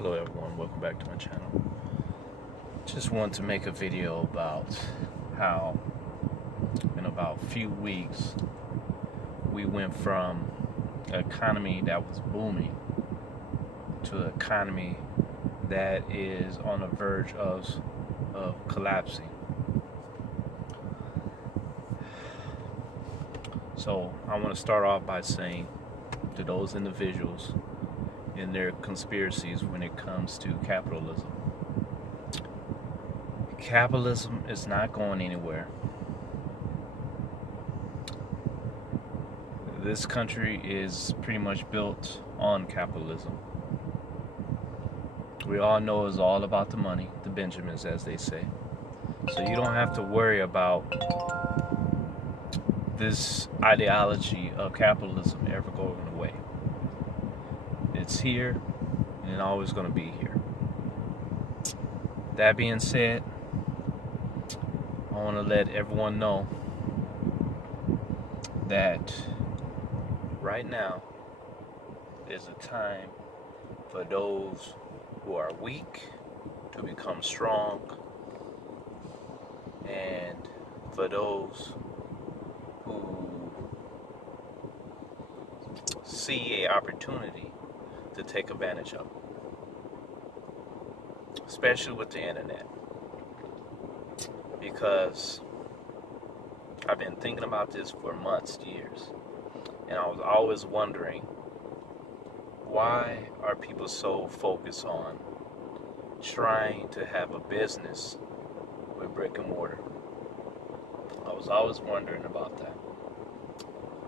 Hello everyone, welcome back to my channel. Just want to make a video about how in about a few weeks we went from an economy that was booming to an economy that is on the verge of collapsing. So I want to start off by saying to those individuals in their conspiracies when it comes to capitalism. Capitalism is not going anywhere. This country is pretty much built on capitalism. We all know it's all about the money, the Benjamins as they say. So you don't have to worry about this ideology of capitalism ever going away. It's here and it's always going to be here. That being said, I want to let everyone know that right now is a time for those who are weak to become strong, and for those who see an opportunity to take advantage of, especially with the internet. Because I've been thinking about this for months, years, and I was always wondering, why are people so focused on trying to have a business with brick and mortar? I was always wondering about that.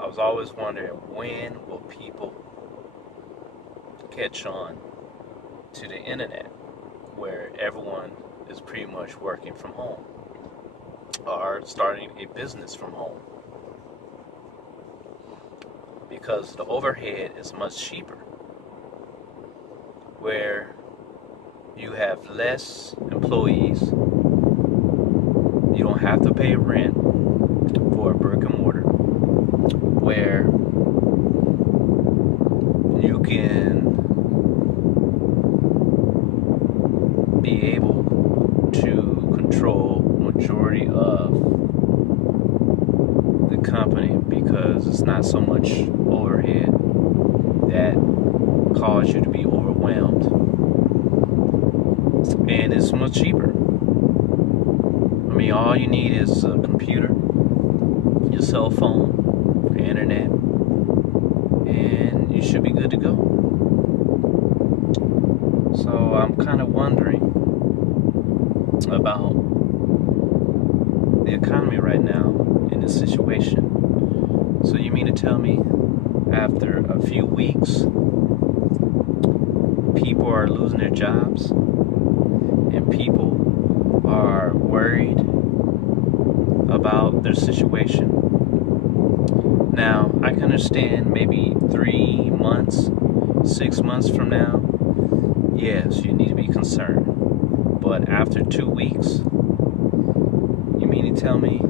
I was always wondering, when will people catch on to the internet where everyone is pretty much working from home or starting a business from home? Because the overhead is much cheaper, where you have less employees, you don't have to pay rent for a brick and mortar, where you can be able to control majority of the company, because it's not so much overhead that cause you to be overwhelmed, and it's much cheaper. I mean, all you need is a computer, your cell phone, the internet, and you should be good to go. So I'm kind of wondering about the economy right now in this situation. So you mean to tell me after a few weeks people are losing their jobs and people are worried about their situation? Now, I can understand maybe 3 months, 6 months from now, yes, you need to be concerned. But after 2 weeks, you mean to tell me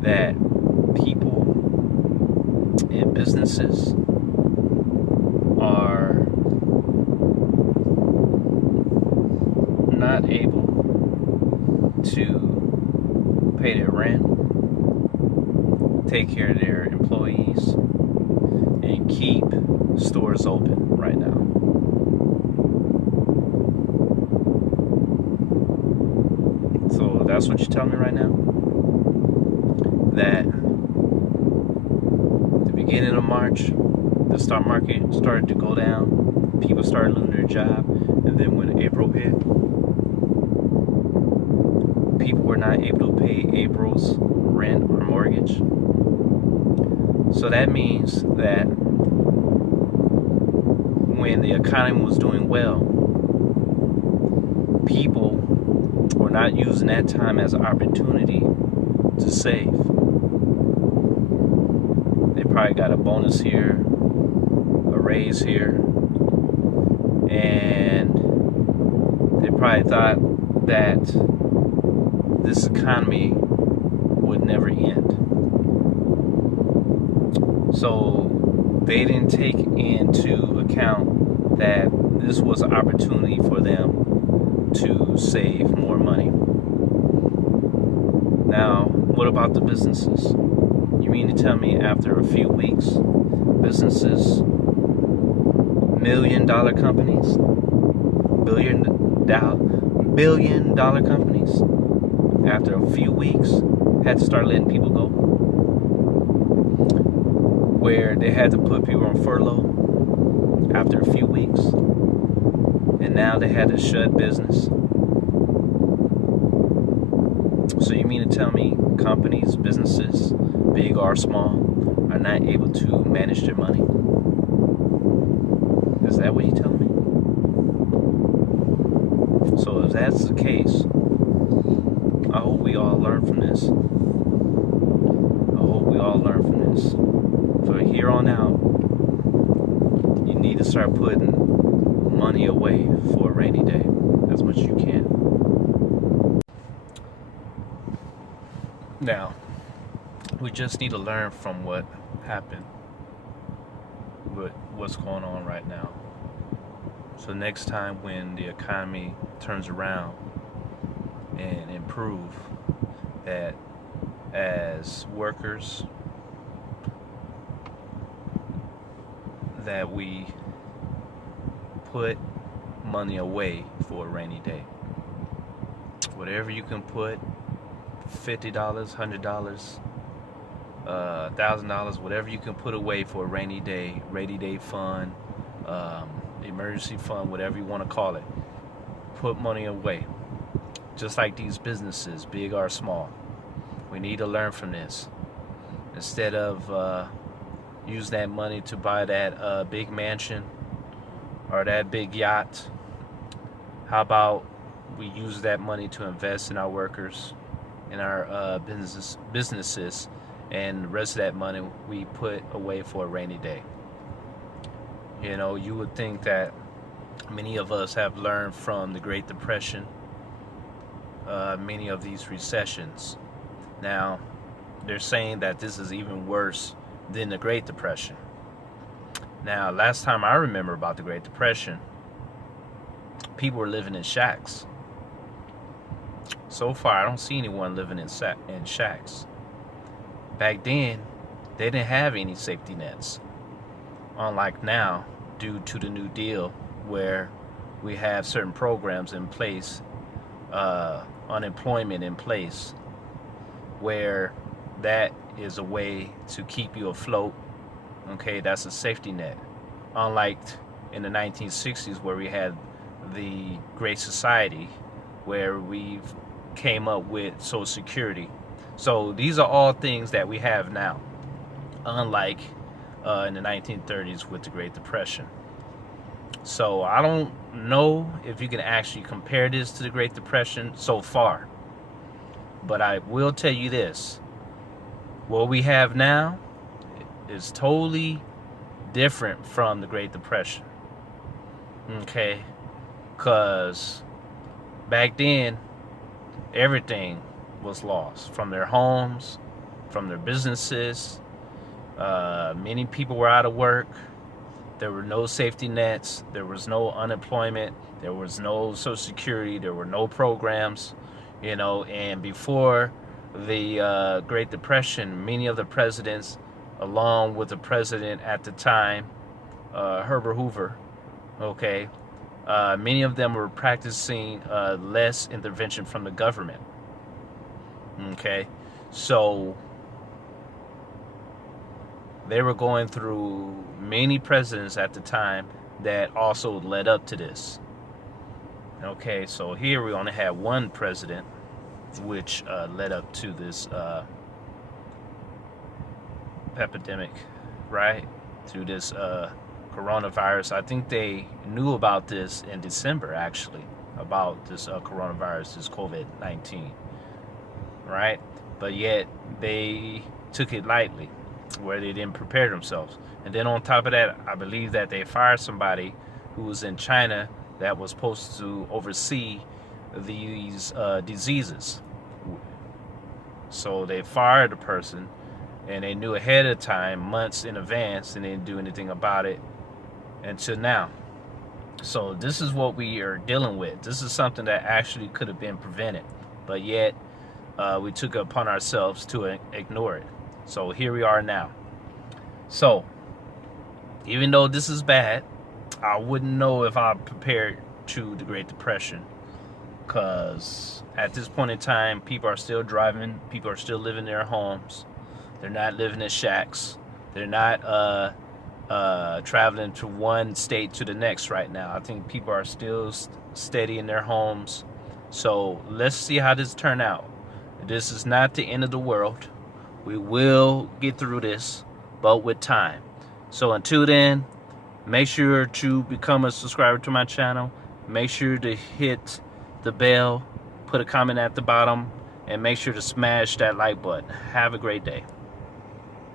that people and businesses are not able to pay their rent, take care of their employees, and keep stores open right now? So that's what you tell me right now? That the beginning of March, the stock market started to go down, people started losing their job, and then when April hit, people were not able to pay April's rent or mortgage. So that means that when the economy was doing well, people were not using that time as an opportunity to save. They probably got a bonus here, a raise here, and they probably thought that this economy would never end. So they didn't take into account that this was an opportunity for them to save more money. Now, what about the businesses? You mean to tell me after a few weeks, businesses, $1 million companies, billion dollar companies, after a few weeks, had to start letting people go? Where they had to put people on furlough after a few weeks, and now they had to shut business. So you mean to tell me companies, businesses, big or small, are not able to manage their money? Is that what you're telling me? So if that's the case, I hope we all learn from this. I hope we all learn from this. From here on out, you need to start putting money away for a rainy day as much as you can. Now, we just need to learn from what happened, what's going on right now. So next time when the economy turns around and improve, that as workers, that we put money away for a rainy day. Whatever you can put, $50, $100, $1,000, whatever you can put away for a rainy day fund, emergency fund, whatever you want to call it. Put money away. Just like these businesses, big or small. We need to learn from this. Instead of use that money to buy that big mansion or that big yacht, how about we use that money to invest in our workers, in our businesses, and the rest of that money we put away for a rainy day. You know, you would think that many of us have learned from the Great Depression, many of these recessions. Now, they're saying that this is even worse than the Great Depression. Now, last time I remember about the Great Depression, people were living in shacks. So far, I don't see anyone living in shacks. Back then, they didn't have any safety nets. Unlike now, due to the New Deal, where we have certain programs in place, unemployment in place, where that is a way to keep you afloat. Okay, that's a safety net. Unlike in the 1960s, where we had the Great Society, where we came up with Social Security. So these are all things that we have now, unlike in the 1930s with the Great Depression. So I don't know if you can actually compare this to the Great Depression so far, but I will tell you this: what we have now is totally different from the Great Depression. Okay, because back then everything was lost, from their homes, from their businesses. Many people were out of work. There were no safety nets. There was no unemployment. There was no Social Security. There were no programs, you know. And before the Great Depression, many of the presidents, along with the president at the time, Herbert Hoover, okay, many of them were practicing less intervention from the government. Okay, so they were going through many presidents at the time that also led up to this. Okay, so here we only have one president, which led up to this epidemic, right? Through this coronavirus. I think they knew about this in December, actually, about this coronavirus, this COVID-19, right? But yet they took it lightly, where they didn't prepare themselves. And then on top of that, I believe that they fired somebody who was in China that was supposed to oversee these diseases. So they fired the person, and they knew ahead of time, months in advance, and they didn't do anything about it until now. So this is what we are dealing with. This is something that actually could have been prevented, but yet we took it upon ourselves to ignore it. So here we are now. So even though this is bad, I wouldn't know if I'm prepared to the Great Depression, because at this point in time, people are still driving, people are still living in their homes. They're not living in shacks. They're not traveling to one state to the next right now. I think people are still steady in their homes. So let's see how this turn out. This is not the end of the world. We will get through this, but with time. So until then, make sure to become a subscriber to my channel. Make sure to hit the bell, put a comment at the bottom, and make sure to smash that like button. Have a great day.